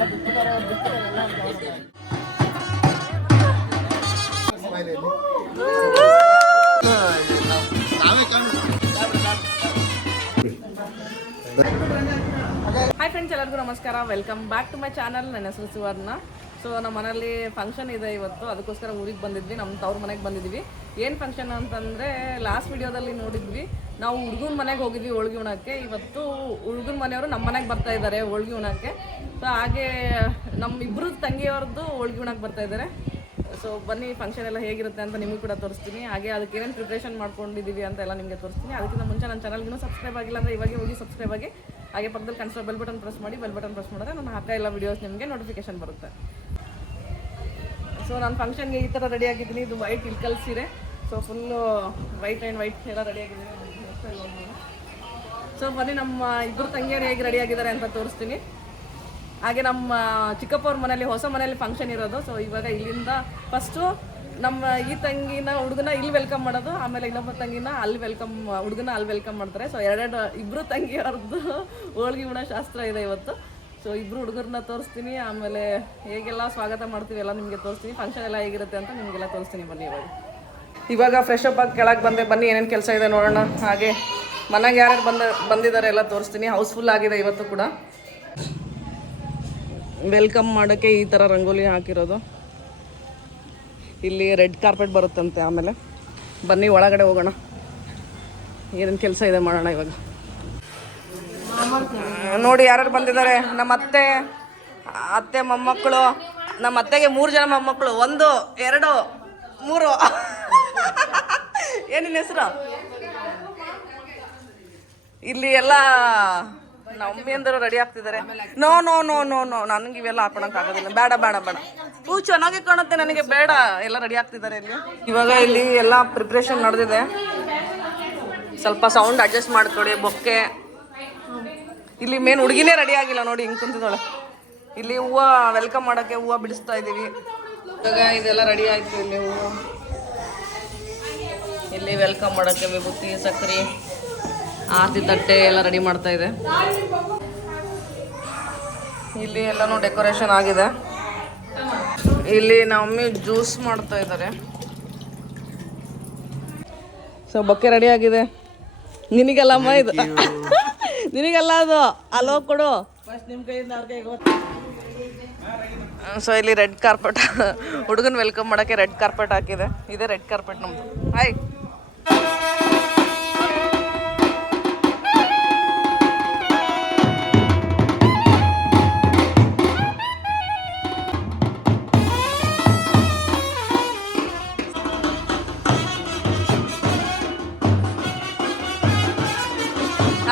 Hi friends, ಎಲ್ಲರಿಗೂ ನಮಸ್ಕಾರ. Welcome back to my channel. ನನ್ನ ಹೆಸರು ಸುವರ್ಣ. ಸೊ ನಮ್ಮ ಮನೇಲಿ ಫಂಕ್ಷನ್ ಇದೆ ಇವತ್ತು, ಅದಕ್ಕೋಸ್ಕರ ಊರಿಗೆ ಬಂದಿದ್ವಿ. ನಮ್ಮ ತವ್ರ ಮನೆಗೆ ಬಂದಿದ್ವಿ. ಏನು ಫಂಕ್ಷನ್ ಅಂತಂದರೆ, ಲಾಸ್ಟ್ ವಿಡಿಯೋದಲ್ಲಿ ನೋಡಿದ್ವಿ, ನಾವು ಹುಡುಗನ ಮನೆಗೆ ಹೋಗಿದ್ವಿ ಹೋಳ್ಗೆ ಉಣೋಕ್ಕೆ. ಇವತ್ತು ಹುಡುಗನ ಮನೆಯವರು ನಮ್ಮ ಮನೆಗೆ ಬರ್ತಾ ಇದ್ದಾರೆ ಹೋಳ್ಗೆ ಉಣೋಕ್ಕೆ. ಸೊ ಹಾಗೆ ನಮ್ಮ ಇಬ್ಬರು ತಂಗಿಯವ್ರದ್ದು ಹೋಳ್ಗೆ ಉಣಕ್ಕೆ ಬರ್ತಾ ಇದ್ದಾರೆ. ಸೊ ಬನ್ನಿ, ಫಂಕ್ಷನ್ ಎಲ್ಲ ಹೇಗಿರುತ್ತೆ ಅಂತ ನಿಮಗೆ ಕೂಡ ತೋರಿಸ್ತೀನಿ. ಹಾಗೆ ಅದಕ್ಕೆ ಏನೇನು ಪ್ರಿಪ್ರೇಷನ್ ಮಾಡ್ಕೊಂಡಿದ್ದೀವಿ ಅಂತ ಎಲ್ಲ ನಿಮಗೆ ತೋರಿಸ್ತೀನಿ. ಅದಕ್ಕಿಂತ ಮುಂಚೆ ನನ್ನ ಚಾನಲ್ಗೂ ಸಬ್ಸ್ಕ್ರೈಬ್ ಆಗಿಲ್ಲ ಅಂದರೆ ಇವಾಗ ಹೋಗಿ ಸಬ್ಸ್ಕ್ರೈಬ್ ಆಗಿ. ಹಾಗೆ ಪಕ್ಕದಲ್ಲಿ ಕಾಣಿಸೋ ಬೆಲ್ ಬಟನ್ ಪ್ರೆಸ್ ಮಾಡಿ. ಬೆಲ್ ಬಟನ್ ಪ್ರೆಸ್ ಮಾಡಿದ್ರೆ ನಾನು ಹಾಕೋ ಎಲ್ಲ ವೀಡಿಯೋಸ್ ನಿಮಗೆ ನೋಟಿಫಿಕೇಶನ್ ಬರುತ್ತೆ. ಸೊ ನಾನು ಫಂಕ್ಷನ್ಗೆ ಈ ಥರ ರೆಡಿ ಆಗಿದ್ದೀನಿ. ಇದು ವೈಟ್ ಇಲ್ಕಲ್ ಸೀರೆ. So full white and white ಎಲ್ಲ ರೆಡಿ ಆಗಿದ್ದೀನಿ. ಸೊ ಬನ್ನಿ, ನಮ್ಮ ಇಬ್ಬರು ತಂಗಿಯರು ಹೇಗೆ ರೆಡಿ ಆಗಿದ್ದಾರೆ ಅಂತ ತೋರಿಸ್ತೀನಿ. ಹಾಗೆ ನಮ್ಮ ಚಿಕ್ಕಪ್ಪವ್ರ ಮನೇಲಿ, ಹೊಸ ಮನೇಲಿ ಫಂಕ್ಷನ್ ಇರೋದು. ಸೊ ಇವಾಗ ಇಲ್ಲಿಂದ ಫಸ್ಟು ನಮ್ಮ ಈ ತಂಗಿನ ಹುಡುಗನ ಇಲ್ಲಿ ವೆಲ್ಕಮ್ ಮಾಡೋದು, ಆಮೇಲೆ ಇನ್ನೊಬ್ಬ ತಂಗಿನ ಅಲ್ಲಿ ಹುಡುಗನ ಅಲ್ಲಿ ವೆಲ್ಕಮ್ ಮಾಡ್ತಾರೆ. ಸೊ ಇಬ್ಬರು ತಂಗಿಯವ್ರದ್ದು ಹೋಳ್ಗೆ ಉಣೋ ಶಾಸ್ತ್ರ ಇದೆ ಇವತ್ತು. ಸೊ ಇಬ್ಬರು ಹುಡುಗರನ್ನ ತೋರಿಸ್ತೀನಿ, ಆಮೇಲೆ ಹೇಗೆಲ್ಲ ಸ್ವಾಗತ ಮಾಡ್ತೀವಿ ಎಲ್ಲ ನಿಮಗೆ ತೋರಿಸ್ತೀನಿ. ಫಂಕ್ಷನ್ ಎಲ್ಲ ಹೇಗಿರುತ್ತೆ ಅಂತ ನಿಮಗೆಲ್ಲ ತೋರಿಸ್ತೀನಿ. ಬನ್ನಿ, ಇವಾಗ ಫ್ರೆಶ್ ಅಪ್ ಆಗಿ ಕೆಳಗೆ ಬಂದೆ. ಬನ್ನಿ, ಏನೇನು ಕೆಲಸ ಇದೆ ನೋಡೋಣ. ಹಾಗೆ ಮನೆಗೆ ಯಾರ್ಯಾರು ಬಂದಿದ್ದಾರೆ ಎಲ್ಲ ತೋರಿಸ್ತೀನಿ. ಹೌಸ್ಫುಲ್ ಆಗಿದೆ ಇವತ್ತು ಕೂಡ. ವೆಲ್ಕಮ್ ಮಾಡೋಕ್ಕೆ ಈ ಥರ ರಂಗೋಲಿ ಹಾಕಿರೋದು. ಇಲ್ಲಿ ರೆಡ್ ಕಾರ್ಪೆಟ್ ಬರುತ್ತಂತೆ. ಆಮೇಲೆ ಬನ್ನಿ ಒಳಗಡೆ ಹೋಗೋಣ, ಏನೇನು ಕೆಲಸ ಇದೆ ಮಾಡೋಣ ಇವಾಗ. ನೋಡಿ ಯಾರ್ಯಾರು ಬಂದಿದ್ದಾರೆ. ನಮ್ಮ ಅತ್ತೆ ಮೊಮ್ಮಕ್ಕಳು. ನಮ್ಮ ಅತ್ತೆಗೆ 3 ಜನ ಮೊಮ್ಮಕ್ಕಳು. 1 2 3 ಏನಿನ ಹೆಸರು? ಇಲ್ಲಿ ಎಲ್ಲ ನಮ್ಮಿಂದರು ರೆಡಿ ಆಗ್ತಿದ್ದಾರೆ. No no no no no ನನಗೆ ಇವೆಲ್ಲ ಹಾಕೊಳಕ್ ಆಗೋದಿಲ್ಲ. ಬೇಡ ಬೇಡ ಬೇಡ, ಹೂ ಚೆನ್ನಾಗಿ ಕಾಣುತ್ತೆ, ನನಗೆ ಬೇಡ. ಎಲ್ಲ ರೆಡಿ ಆಗ್ತಿದ್ದಾರೆ ಇಲ್ಲಿ. ಇವಾಗ ಇಲ್ಲಿ ಎಲ್ಲ ಪ್ರಿಪ್ರೇಷನ್ ನಡೆದಿದೆ. ಸ್ವಲ್ಪ ಸೌಂಡ್ ಅಡ್ಜಸ್ಟ್ ಮಾಡ್ಕೊಳ್ಳಿ. ಬೊಕ್ಕೆ ಇಲ್ಲಿ ಮೇನ್ ಹುಡುಗಿನೇ ರೆಡಿ ಆಗಿಲ್ಲ ನೋಡಿ, ಹಿಂಗೆ ಕುಂತಿದ್ದಾಳೆ. ಇಲ್ಲಿ ಹೂವು ವೆಲ್ಕಮ್ ಮಾಡೋಕ್ಕೆ ಹೂವು ಬಿಡಿಸ್ತಾ ಇದ್ದೀವಿ. ಇವಾಗ ಇದೆಲ್ಲ ರೆಡಿ ಆಯಿತು. ಇಲ್ಲಿ ಹೂವು, ಇಲ್ಲಿ ವೆಲ್ಕಮ್ ಮಾಡೋಕ್ಕೆ ವಿಭೂತಿ, ಸಕ್ಕರೆ, ಆರತಿ ತಟ್ಟೆ ಎಲ್ಲ ರೆಡಿ ಮಾಡ್ತಾ ಇದೆ. ಇಲ್ಲಿ ಎಲ್ಲನೂ ಡೆಕೋರೇಷನ್ ಆಗಿದೆ. ಇಲ್ಲಿ ನಮ್ಮಿ ಜ್ಯೂಸ್ ಮಾಡ್ತಾ ಇದ್ದಾರೆ. ಸೊ ಬೊಕ್ಕೆ ರೆಡಿ ಆಗಿದೆ. ನಿನಗಲ್ಲಮ್ಮ ಇದು, ನಿನಗಲ್ಲ ಅದು. ಅಲೋ ಕೊಡು. ಸೊ ಇಲ್ಲಿ ರೆಡ್ ಕಾರ್ಪೆಟ್, ಹುಡುಗನ ವೆಲ್ಕಮ್ ಮಾಡೋಕ್ಕೆ ರೆಡ್ ಕಾರ್ಪೆಟ್ ಹಾಕಿದೆ. ಇದೆ ರೆಡ್ ಕಾರ್ಪೆಟ್ ನಮ್ಮದು. ಹಾಯ್.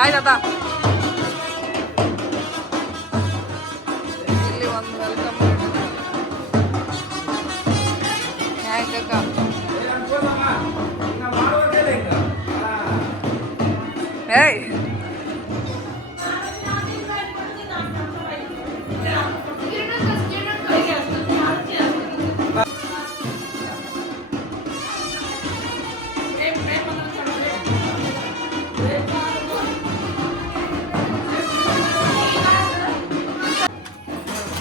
ಹಾಯ್ ದಾದಾ. ಇಲ್ಲಿ ಒಂದು ವೆಲ್ಕಮ್. ಹೇಯ್,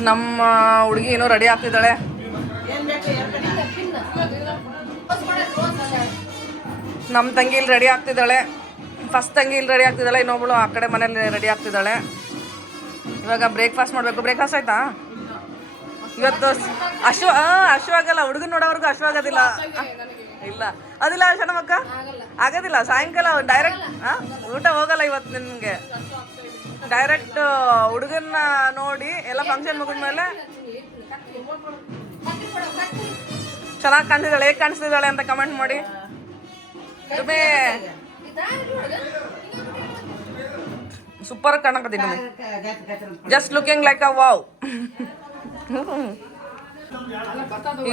ನಮ್ಮ ಹುಡುಗಿ ಏನೋ ರೆಡಿ ಆಗ್ತಿದ್ದಾಳೆ. ನಮ್ಮ ತಂಗಿ ಇಲ್ಲಿ ರೆಡಿ ಆಗ್ತಿದ್ದಾಳೆ. ಫಸ್ಟ್ ತಂಗಿ ಇಲ್ಲಿ ರೆಡಿ ಆಗ್ತಿದ್ದಾಳೆ, ಇನ್ನೊಬ್ಳು ಆ ಕಡೆ ಮನೇಲಿ ರೆಡಿ ಆಗ್ತಿದ್ದಾಳೆ. ಇವಾಗ ಬ್ರೇಕ್ಫಾಸ್ಟ್ ಮಾಡಬೇಕು. ಬ್ರೇಕ್ಫಾಸ್ಟ್ ಆಯ್ತಾ ಇವತ್ತು? ಅಶ್ವಾಗಲ್ಲ, ಹುಡುಗನ ನೋಡೋವರೆಗೂ ಅಶ್ವಾಗೋದಿಲ್ಲ. ಇಲ್ಲ ಅದಿಲ್ಲ ಶನಮಕ್ಕ, ಆಗೋದಿಲ್ಲ. ಸಾಯಂಕಾಲ ಡೈರೆಕ್ಟ್ ಊಟ ಹೋಗಲ್ಲ ಇವತ್ತು ನಿಮಗೆ. ಡೈರೆಕ್ಟ್ ಹುಡುಗನ್ನ ನೋಡಿ ಎಲ್ಲ ಫಂಕ್ಷನ್ ಮುಗಿದ್ಮೇಲೆ ಚೆನ್ನಾಗಿ ಕಾಣಿಸ್ತಿದ್ದಾಳೆ, ಹೇಗೆ ಕಾಣಿಸ್ತಿದ್ದಾಳೆ ಅಂತ ಕಮೆಂಟ್ ಮಾಡಿ. ಸೂಪರ್ ಕಾಣಕತ್ತೀನಿ. Just looking like a wow.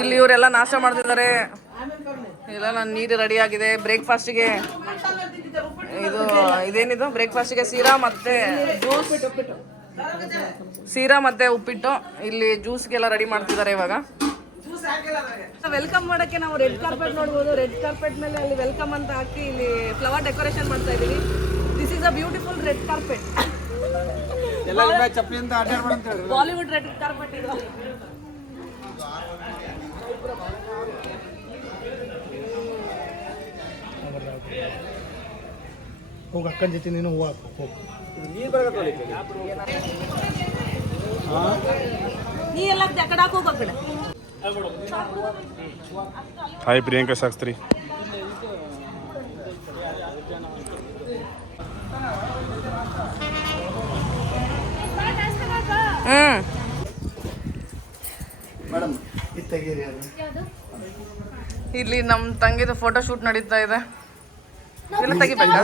ಇಲ್ಲಿ ಇವರೆಲ್ಲ ನಾಷ್ಟ ಮಾಡ್ತಿದ್ದಾರೆ. ಇಲ್ಲ, ನಾನು ನೀರು ರೆಡಿ ಆಗಿದೆ. ಬ್ರೇಕ್ಫಾಸ್ಟಿಗೆ ಇದೇನಿದು ಬ್ರೇಕ್ಫಾಸ್ಟಿಗೆ ಸೀರಾ ಮತ್ತೆ ಉಪ್ಪಿಟ್ಟು. ಇಲ್ಲಿ ಜ್ಯೂಸ್ಗೆಲ್ಲ ರೆಡಿ ಮಾಡ್ತಿದ್ದಾರೆ ಇವಾಗ. ವೆಲ್ಕಮ್ ಮಾಡೋಕ್ಕೆ ನಾವು ರೆಡ್ ಕಾರ್ಪೆಟ್ ನೋಡ್ಬೋದು. ರೆಡ್ ಕಾರ್ಪೆಟ್ ಮೇಲೆ ಅಲ್ಲಿ ವೆಲ್ಕಮ್ ಅಂತ ಹಾಕಿ ಇಲ್ಲಿ ಫ್ಲವರ್ ಡೆಕೋರೇಷನ್ ಮಾಡ್ತಾ ಇದ್ದೀವಿ. This is a beautiful red carpet. Bollywood red carpet ಇದು. ಹೋಗಿ ಅಕ್ಕನ ಜೊತೆ ನೀನು ಹೂವು ಹಾಕು ಹೋಗು. ನೀ ಎಲ್ಲ ಕಡೆ ಹಾಕೋಗ ಆ ಕಡೆ. ಹಾಯ್ ಪ್ರಿಯಾಂಕಾ ಶಾಸ್ತ್ರಿ. ಇಲ್ಲಿ ನಮ್ಮ ತಂಗಿದ ಫೋಟೋ ಶೂಟ್ ನಡೀತಾ ಇದೆ. ಎಲ್ಲ ತೆಗಿಬೇಕಾ?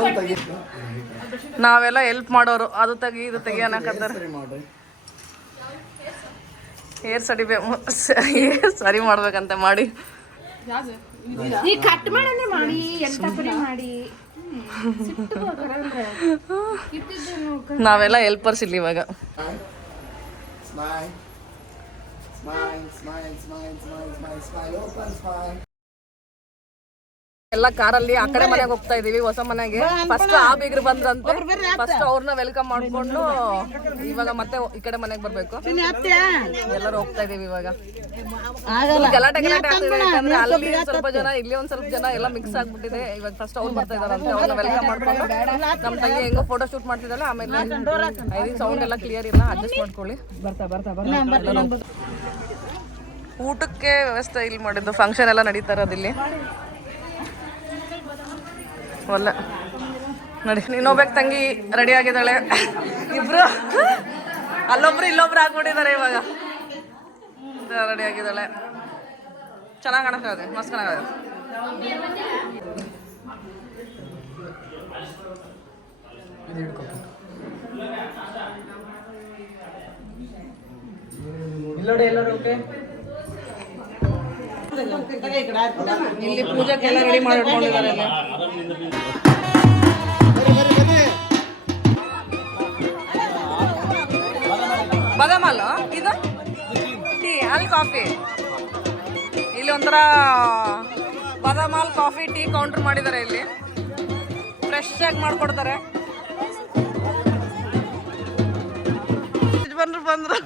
ನಾವೆಲ್ಲ ಹೆಲ್ಪ್ ಮಾಡೋರು. ಅದು ತೆಗಿ ಇದು ತೆಗಿ ಅನ್ನಕತ್ತಾರ. ಹೇರ್ ಸರಿ ಮಾಡ್ಬೇಕಂತ ಮಾಡಿ ನಾವೆಲ್ಲ ಹೆಲ್ಪರ್ಸ್ ಇಲ್ಲಿ ಇವಾಗ. ಎಲ್ಲ ಕಾರಲ್ಲಿ ಆ ಕಡೆ ಮನೆಗೆ ಹೋಗ್ತಾ ಇದೀವಿ, ಹೊಸ ಮನೆಗೆ. ಫಸ್ಟ್ ಆ ಬೀಗ್ರು ಬಂದ್ರಂತೆ, ಫಸ್ಟ್ ಅವ್ರನ್ನ ವೆಲ್ಕಮ್ ಮಾಡ್ಕೊಂಡು ಇವಾಗ ಮತ್ತೆ ಈ ಕಡೆ ಮನೆಗೆ ಬರ್ಬೇಕು. ಎಲ್ಲರೂ ಹೋಗ್ತಾ ಇದೀವಿ ಇವಾಗ. ಗಲಾಟೆ ಆಗ್ತಿದೆ, ಯಾಕಂದ್ರೆ ಅಲ್ಲಿ ಸ್ವಲ್ಪ ಜನ ಇಲ್ಲಿ ಒಂದ್ ಸ್ವಲ್ಪ ಜನ ಎಲ್ಲ ಮಿಕ್ಸ್ ಆಗ್ಬಿಟ್ಟಿದೆ. ಇವಾಗ ಫಸ್ಟ್ ಅವ್ರು ಬರ್ತಾ ಇದಾರಂತೆ, ಅವ್ರನ್ನ ವೆಲ್ಕಮ್ ಮಾಡ್ಕೊಂಡು ನಮ್ ತಂಗಿ ಹೆಂಗೋ ಫೋಟೋ ಶೂಟ್ ಮಾಡ್ತಿದ್ದಲ್ಲ. ಆಮೇಲೆ ಐ ಸೌಂಡ್ ಎಲ್ಲ ಕ್ಲಿಯರ್ ಇಲ್ಲ, ಅಡ್ಜಸ್ಟ್ ಮಾಡ್ಕೊಳ್ಳಿ. ಊಟಕ್ಕೆ ವ್ಯವಸ್ಥೆ ಇಲ್ಲಿ ಮಾಡಿದ್ದು, ಫಂಕ್ಷನ್ ಎಲ್ಲ ನಡೀತಾ ಇರೋದಿಲ್ಲಿ. ಒಲ್ಲ ನೋಡಿ, ನೀನೊಬ್ಬಕ್ಕೆ ತಂಗಿ ರೆಡಿ ಆಗಿದ್ದಾಳೆ. ಇಬ್ರು ಅಲ್ಲೊಬ್ರು ಇಲ್ಲೊಬ್ರು ಆಗ್ಬಿಟ್ಟಿದ್ದಾರೆ ಇವಾಗ. ರೆಡಿ ಆಗಿದ್ದಾಳೆ, ಚೆನ್ನಾಗಿ ಕಾಣಿಸ್ತದೆ, ಮಸ್ತ್ ಕಾಣಿಸ್ತದೆ. ಇಲ್ಲಿ ಪೂಜೆಗೆಲ್ಲ ರೆಡಿ ಮಾಡಿಕೊಂಡಿದ್ದಾರೆ. ಬಾದಾಮ್ ಹಾಲು ಇದು, ಟೀ, ಅಲ್ಲಿ ಕಾಫಿ. ಇಲ್ಲಿ ಒಂಥರ ಬಾದಾಮ್ ಹಾಲು, ಕಾಫಿ, ಟೀ ಕೌಂಟರ್ ಮಾಡಿದ್ದಾರೆ. ಇಲ್ಲಿ ಫ್ರೆಶ್ ಆಗಿ ಮಾಡ್ಕೊಡ್ತಾರೆ. ಬಂದ್ರು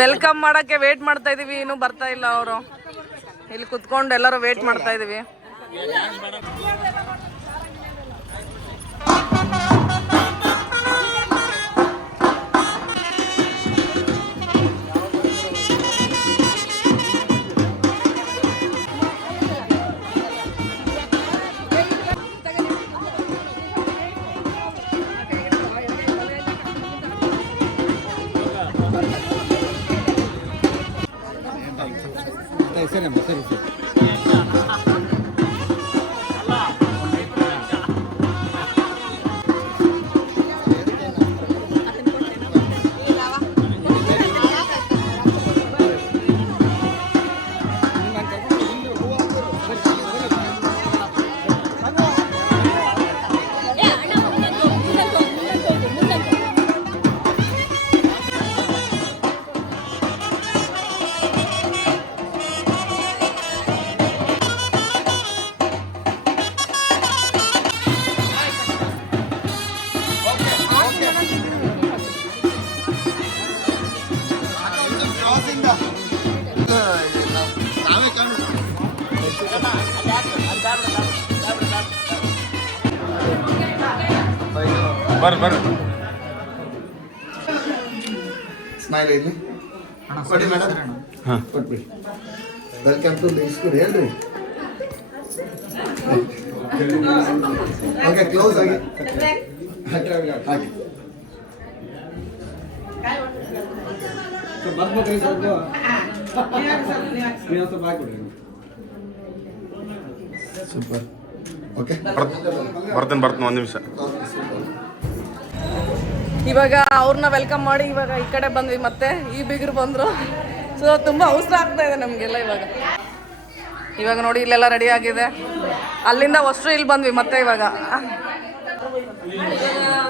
ವೆಲ್ಕಮ್ ಮಾಡಕ್ಕೆ ವೇಟ್ ಮಾಡ್ತಾ ಇದೀವಿ, ಇನ್ನೂ ಬರ್ತಾ ಇಲ್ಲ ಅವರು. ಇಲ್ಲಿ ಕುತ್ಕೊಂಡು ಎಲ್ಲರೂ ವೇಟ್ ಮಾಡ್ತಾ ಇದೀವಿ. ಬರ್ರಿ ಸ್ಮೈಲ್ ಇಲ್ಲಿ ಕೊಡಿ ಮೇಡಮ್. ಹಾಂ ಕೊಟ್ಬಿಡಿ. ವೆಲ್ಕಮ್ ಟು ಸ್ಕೂಲ್ ಹೇಳ್ರಿ. ಓಕೆ, ಕ್ಲೋಸ್ ಆಗಿ ಹಾಕಿ. ಸೂಪರ್. ಓಕೆ, ಬರ್ತೇನೆ ಒಂದು ನಿಮಿಷ. ಇವಾಗ ಅವ್ರನ್ನ ವೆಲ್ಕಮ್ ಮಾಡಿ ಇವಾಗ ಈ ಕಡೆ ಬಂದ್ವಿ. ಮತ್ತೆ ಈ ಬೀಗರು ಬಂದ್ರು. ಸೊ ತುಂಬ ಅವಸರ ಆಗ್ತಾ ಇದೆ ನಮಗೆಲ್ಲ. ಇವಾಗ ನೋಡಿ ಇಲ್ಲೆಲ್ಲ ರೆಡಿ ಆಗಿದೆ. ಅಲ್ಲಿಂದ ಹೊಸರು ಇಲ್ಲಿ ಬಂದ್ವಿ ಮತ್ತೆ. ಇವಾಗ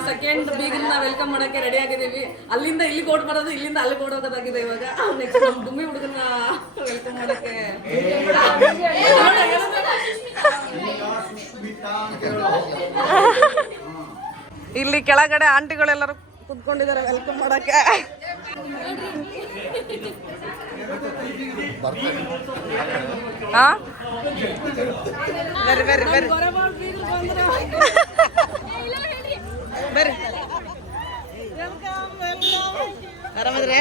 ಸೆಕೆಂಡ್ ಬೀಗರನ್ನ ವೆಲ್ಕಮ್ ಮಾಡೋಕ್ಕೆ ರೆಡಿ ಆಗಿದ್ದೀವಿ. ಅಲ್ಲಿಂದ ಇಲ್ಲಿಗೆ ಓಡ್ ಬರೋದು, ಇಲ್ಲಿಂದ ಅಲ್ಲಿಗೆ ಓಡೋಗೋದಾಗಿದೆ. ಇವಾಗ ನೆಕ್ಸ್ಟ್ ನಮ್ಮ ದುಮ್ಮಿ ಹುಡುಗನ ವೆಲ್ಕಮ್ ಮಾಡೋಕ್ಕೆ ಇಲ್ಲಿ ಕೆಳಗಡೆ ಆಂಟಿಗಳೆಲ್ಲರೂ ಕುತ್ಕೊಂಡಿದ್ದಾರೆ ವೆಲ್ಕಮ್ ಮಾಡಕ್ಕೆ. ಹಾ ಬರ್ರಿ ಬರ್ರಿ ಬರ್ರಿ ಬರ್ರಿ. ಆರಾಮದ್ರಿ?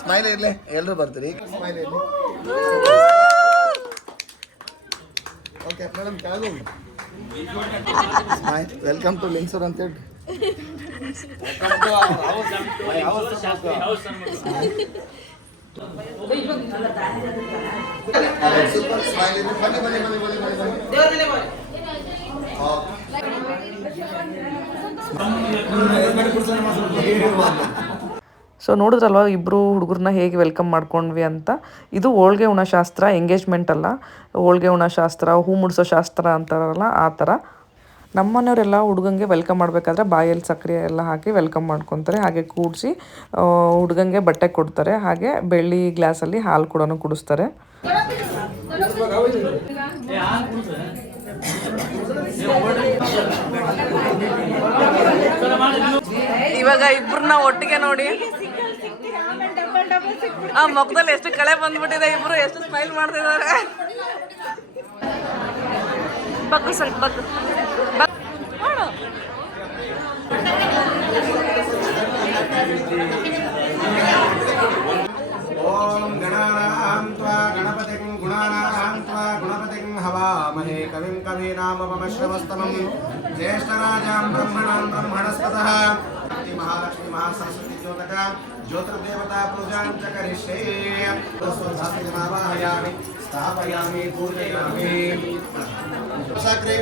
ಸ್ಮೈಲ್ ಇರಲಿ, ಎಲ್ಲರೂ ಬರ್ತೀರಿ. ಸ್ಮೈಲ್ ಇರಲಿ. ಓಕೆ ಮೇಡಮ್, ಕೆಳಗೆ ಸ್ಮೈಲ್. ವೆಲ್ಕಮ್ ಟು ಲಿಂಗ್ಸೂರ್ ಅಂತ ಹೇಳಿ. ಸೂಪರ್ ಸ್ಮೈಲ್ ಇದೆ. ಬನ್ನಿ ಬನ್ನಿ ಬನ್ನಿ ಬನ್ನಿ ಬನ್ನಿ ಬನ್ನಿ. ಸೊ ನೋಡಿದ್ರಲ್ವ ಇಬ್ಬರು ಹುಡುಗರನ್ನ ಹೇಗೆ ವೆಲ್ಕಮ್ ಮಾಡ್ಕೊಂಡ್ವಿ ಅಂತ. ಇದು ಹೋಳ್ಗೆ ಉಣ ಶಾಸ್ತ್ರ, ಎಂಗೇಜ್ಮೆಂಟ್ ಅಲ್ಲ. ಹೋಳ್ಗೆ ಉಣ ಶಾಸ್ತ್ರ, ಹೂ ಮುಡಿಸೋ ಶಾಸ್ತ್ರ ಅಂತಾರಲ್ಲ ಆ ಥರ. ನಮ್ಮನೆಯವರೆಲ್ಲ ಹುಡುಗಂಗೆ ವೆಲ್ಕಮ್ ಮಾಡಬೇಕಾದ್ರೆ ಬಾಯಲ್ಲಿ ಸಕ್ಕರೆ ಎಲ್ಲ ಹಾಕಿ ವೆಲ್ಕಮ್ ಮಾಡ್ಕೊತಾರೆ. ಹಾಗೆ ಕೂಡಿಸಿ ಹುಡುಗಂಗೆ ಬಟ್ಟೆ ಕೊಡ್ತಾರೆ. ಹಾಗೆ ಬೆಳ್ಳಿ ಗ್ಲಾಸಲ್ಲಿ ಹಾಲು ಕೂಡ ಕುಡಿಸ್ತಾರೆ. ಇವಾಗ ಇಬ್ಬರನ್ನ ಒಟ್ಟಿಗೆ ನೋಡಿ, ಆ ಮುಖದಲ್ಲಿ ಎಷ್ಟು ಕಳೆ ಬಂದ್ಬಿಟ್ಟಿದೆ. ಇಬ್ರು ಎಷ್ಟು ಸ್ಮೈಲ್ ಮಾಡ್ತಿದ್ದಾರೆ. ಬಗ್ಗು ಸ್ವಲ್ಪ ಬಗ್ಗು. ಓಂ ಗಣಾನಾಂ ತ್ವಾ ಗಣಪತಿಂ ಗುಣಾನಾಂ ತ್ವಾ ಗುಣಪತಿಂ ಹವಾಮಹೇ ಕವಿಂ ಕವೀನಾಮಪಮಶ್ರವಸ್ತಮಂ ಜ್ಯೇಷ್ಠರಾಜಾಂ ಬ್ರಹ್ಮಣಾಂ ಬ್ರಹ್ಮಣಸ್ಪತಃ ಮಹಾಲಕ್ಷ್ಮೀ ಮಹಾಸರಸ್ವತಿ ಜ್ಯೋತಕ ಜ್ಯೋತಿರ್ದೇವತಾ ಪೂಜಾಂ ಚ ಕರಿಷ್ಯೇ. ಸ್ವಧಾಸ್ತಿಮಾವಾಹಯಾಮಿ ಸ್ಥಾಪಯಾಮಿ ಪೂಜಯಾಮಿ. ಸಕ್ರೆ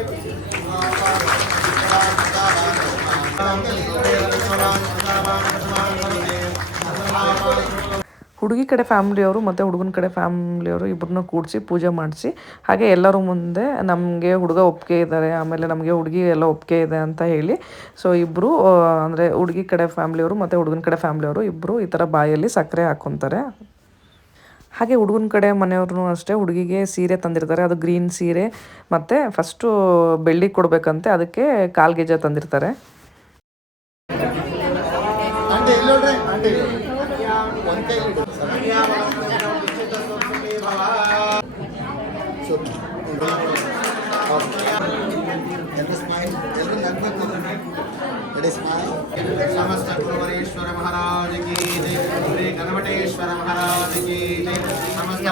ಹುಡುಗಿ ಕಡೆ ಫ್ಯಾಮ್ಲಿಯವರು ಮತ್ತು ಹುಡುಗನ ಕಡೆ ಫ್ಯಾಮ್ಲಿಯವರು ಇಬ್ಬರನ್ನ ಕೂಡಿಸಿ ಪೂಜೆ ಮಾಡಿಸಿ, ಹಾಗೆ ಎಲ್ಲರೂ ಮುಂದೆ ನಮಗೆ ಹುಡುಗ ಒಪ್ಪಿಗೆ ಇದ್ದಾರೆ, ಆಮೇಲೆ ನಮಗೆ ಹುಡುಗಿ ಎಲ್ಲ ಒಪ್ಪಿಗೆ ಇದೆ ಅಂತ ಹೇಳಿ, ಸೊ ಇಬ್ಬರು ಅಂದರೆ ಹುಡುಗಿ ಕಡೆ ಫ್ಯಾಮ್ಲಿಯವರು ಮತ್ತು ಹುಡುಗನ ಕಡೆ ಫ್ಯಾಮ್ಲಿಯವರು ಇಬ್ಬರು ಈ ಥರ ಬಾಯಲ್ಲಿ ಸಕ್ಕರೆ ಹಾಕ್ಕೊತಾರೆ. ಹಾಗೆ ಹುಡುಗನ ಕಡೆ ಮನೆಯವ್ರೂ ಅಷ್ಟೇ ಹುಡುಗಿಗೆ ಸೀರೆ ತಂದಿರ್ತಾರೆ. ಅದು ಗ್ರೀನ್ ಸೀರೆ ಮತ್ತು ಫಸ್ಟು ಬೆಳ್ಳಿ ಕೊಡಬೇಕಂತೆ, ಅದಕ್ಕೆ ಕಾಲು ಗೆಜ್ಜೆ ತಂದಿರ್ತಾರೆ. समस्त गुरुवरेश्वर महाराज की जय, श्री गणवटेश्वर महाराज की जय. समस्त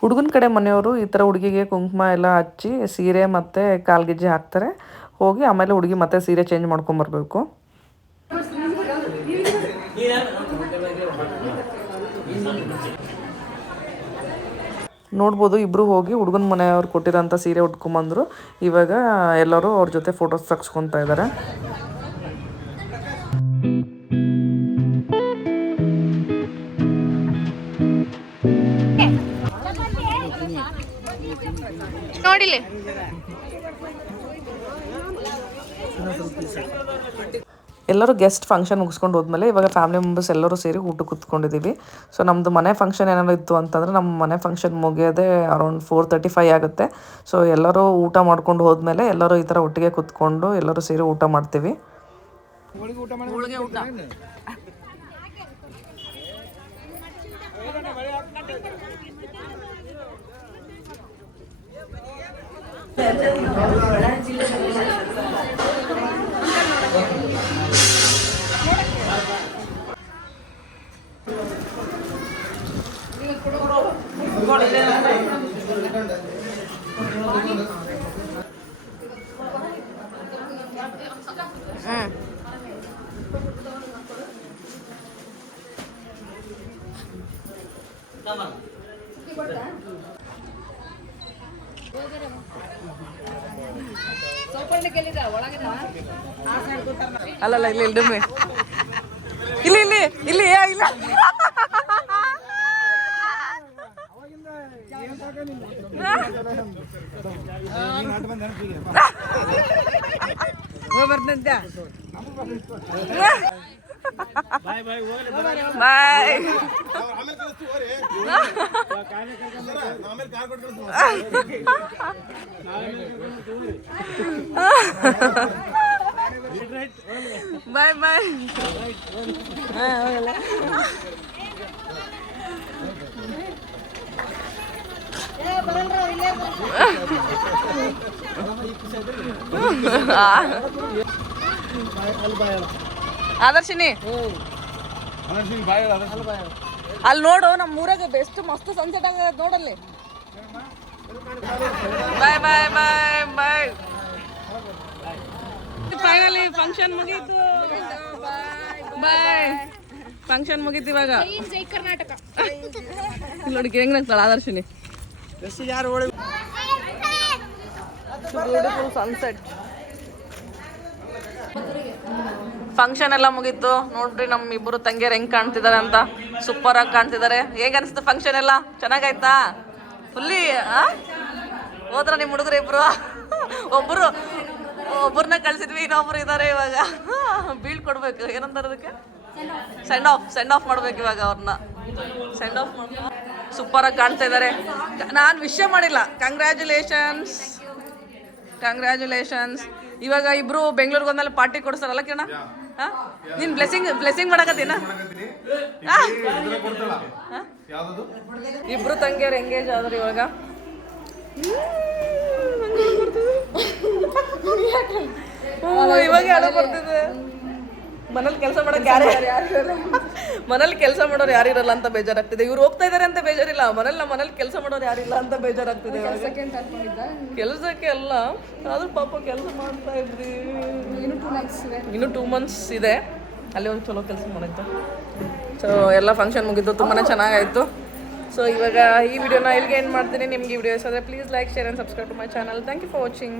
ಹುಡುಗನ ಕಡೆ ಮನೆಯವರು ಈ ಥರ ಹುಡುಗಿಗೆ ಕುಂಕುಮ ಎಲ್ಲ ಹಚ್ಚಿ ಸೀರೆ ಮತ್ತು ಕಾಲ್ಗೆಜ್ಜೆ ಹಾಕ್ತಾರೆ. ಹೋಗಿ ಆಮೇಲೆ ಹುಡುಗಿ ಮತ್ತೆ ಸೀರೆ ಚೇಂಜ್ ಮಾಡ್ಕೊಂಬರ್ಬೇಕು. ನೋಡ್ಬೋದು ಇಬ್ಬರು ಹೋಗಿ ಹುಡುಗನ ಮನೆಯವ್ರು ಕೊಟ್ಟಿರೋಂಥ ಸೀರೆ ಉಟ್ಕೊಂಬಂದರು. ಇವಾಗ ಎಲ್ಲರೂ ಅವ್ರ ಜೊತೆ ಫೋಟೋಸ್ ತೆಗ್ಸ್ಕೊತಾ ಇದ್ದಾರೆ. ಎಲ್ಲರೂ ಗೆಸ್ಟ್ ಫಂಕ್ಷನ್ ಮುಗಿಸ್ಕೊಂಡು ಹೋದ್ಮೇಲೆ ಇವಾಗ ಫ್ಯಾಮಿಲಿ ಮೆಂಬರ್ಸ್ ಎಲ್ಲರೂ ಸೇರಿ ಊಟಕ್ಕೆ ಕೂತ್ಕೊಂಡಿದ್ದೀವಿ. ಸೊ ನಮ್ಮದು ಮನೆ ಫಂಕ್ಷನ್ ಏನಾದ್ರು ಇತ್ತು ಅಂತಂದರೆ ನಮ್ಮ ಮನೆ ಫಂಕ್ಷನ್ ಮುಗಿಯೋದೇ ಅರೌಂಡ್ 4:35 ಆಗುತ್ತೆ. ಸೊ ಎಲ್ಲರೂ ಊಟ ಮಾಡ್ಕೊಂಡು ಹೋದ್ಮೇಲೆ ಎಲ್ಲರೂ ಈ ಥರ ಒಟ್ಟಿಗೆ ಕೂತ್ಕೊಂಡು ಎಲ್ಲರೂ ಸೇರಿ ಊಟ ಮಾಡ್ತೀವಿ. ಹೋಳಿಗೆ ಊಟ ಅಲ್ಲಲ್ಲ ಇಲ್ಲಿ ಡಮ್ಮಿ ಇಲ್ಲಿ ಇಲ್ಲಿ ಇಲ್ಲಿ ಇಲ್ಲ ಬಾಯ್ ಬಾಯ್ ಬಾಯ್ ಆದರ್ಶಿನಿ ಅಲ್ಲಿ ನೋಡು ನಮ್ಮ ಊರಾಗ ಬೆಸ್ಟ್ ಮಸ್ತ್ ಸನ್ಸೆಟ್ ಆಗ ನೋಡಲ್ಲಿ. ಬಾಯ್ ಬಾಯ್ ಬಾಯ್ ಬಾಯ್. ಫೈನಲಿ ಫಂಕ್ಷನ್ ಮುಗೀತು. ಬಾಯ್ ಫಂಕ್ಷನ್ ಮುಗೀತು ಇವಾಗ. ಕರ್ನಾಟಕ ನೋಡಿ ಹೆಂಗ್ ನಗ್ತಾಳ ಆದರ್ಶಿನಿ. Beautiful sunset. ಫಂಕ್ಷನ್ ಎಲ್ಲ ಮುಗೀತು ನೋಡ್ರಿ. ನಮ್ಮ ಇಬ್ಬರು ತಂಗಿಯರು ಹೆಂಗ್ ಕಾಣ್ತಿದ್ದಾರೆ ಅಂತ. ಸೂಪರ್ ಆಗಿ ಕಾಣ್ತಿದ್ದಾರೆ. ಹೇಗೆ ಅನಿಸ್ತು ಫಂಕ್ಷನ್ ಎಲ್ಲ? ಚೆನ್ನಾಗಾಯ್ತಾ? ಫುಲ್ಲಿ ಹೋದ್ರ ನಿಮ್ಮ ಹುಡುಗರು ಇಬ್ರು? ಒಬ್ಬರನ್ನ ಕಳ್ಸಿದ್ವಿ, ಇನ್ನೊಬ್ರು ಇದ್ದಾರೆ ಇವಾಗ. ಬೀಳ್ಕೊಡ್ಬೇಕು, ಏನಂತಾರೆ ಅದಕ್ಕೆ? ಸೆಂಡ್ ಆಫ್ ಮಾಡ್ಬೇಕು ಇವಾಗ ಅವ್ರನ್ನ. ಸೆಂಡ್ ಆಫ್ ಮಾಡ್ಬೇಕು. ಸೂಪರ್ ಆಗಿ ಕಾಣ್ತಾ ಇದ್ದಾರೆ. ನಾನು ವಿಷಯ ಮಾಡಿಲ್ಲ. ಕಂಗ್ರ್ಯಾಚುಲೇಷನ್ಸ್. ಇವಾಗ ಇಬ್ರು ಬೆಂಗಳೂರಿಗೆ ಹೋದ್ಮೇಲೆ ಪಾರ್ಟಿ ಕೊಡ್ತಾರಲ್ಲ ಕಿರಣ? ನೀನ್ ಬ್ಲೆಸ್ಸಿಂಗ್ ಮಾಡಕತ್ತೀನ? ಇಬ್ರು ತಂಗಿಯರು ಎಂಗೇಜ್ ಆದ್ರು ಇವಾಗ. ಇವಾಗ ಯಾರೋ ಬರ್ತಿದೆ. ಮನೇಲಿ ಕೆಲಸ ಮಾಡೋಕೆ ಮಾಡೋರು ಯಾರಿರಲ್ಲ ಅಂತ ಬೇಜಾರಾಗ್ತಿದೆ. ಇವ್ರು ಹೋಗ್ತಾ ಇದಾರೆ ಅಂತ ಬೇಜಾರಿಲ್ಲ. ಮನೇಲಿ ಕೆಲಸ ಮಾಡೋರು ಯಾರಿಲ್ಲ ಅಂತ ಬೇಜಾರಾಗ್ತಿದೆ. ಕೆಲಸಕ್ಕೆ ಅಲ್ಲ, ಆದ್ರೂ ಪಾಪ ಕೆಲಸ ಮಾಡ್ತಾ ಇದ್ರಿ. ಇನ್ನು 2 months ಇದೆ. ಅಲ್ಲಿ ಒಂದು ಚಲೋ ಕೆಲಸ ಮಾಡಿತ್ತು. ಸೊ ಎಲ್ಲ ಫಂಕ್ಷನ್ ಮುಗಿದ್ದು ತುಂಬಾ ಚೆನ್ನಾಗಾಯಿತು. ಸೊ ಇವಾಗ ಈ ವಿಡಿಯೋನ ಇಲ್ಲಿಗೆ ಏನು ಮಾಡ್ತೀನಿ. ನಿಮ್ಗೆ ಈ ವಿಡಿಯೋ ಇಷ್ಟ ಆದರೆ please like, share and subscribe to my channel. Thank you for watching.